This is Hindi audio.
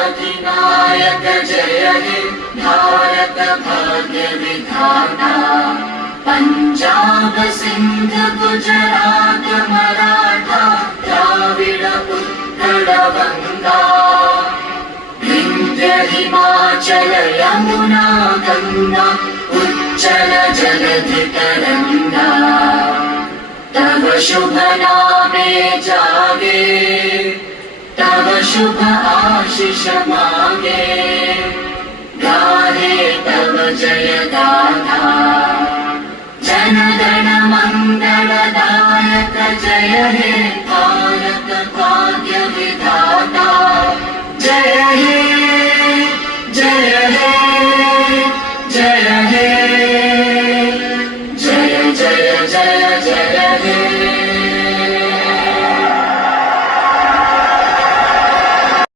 अधिनायक जय हे भारत भाग्य विधाता। पंजाब सिंध गुजरात मराठा द्राविड़ उत्कल गंगा। विंध्य हिमाचल यमुना गंगा उच्चल जलधि तरंगा। तव शुभ नामे जागे तव शुभ आशीष मांगे। गाहे तव जय गाथा जन गण मंगलदायक जय हे भारत भाग्य विधाता।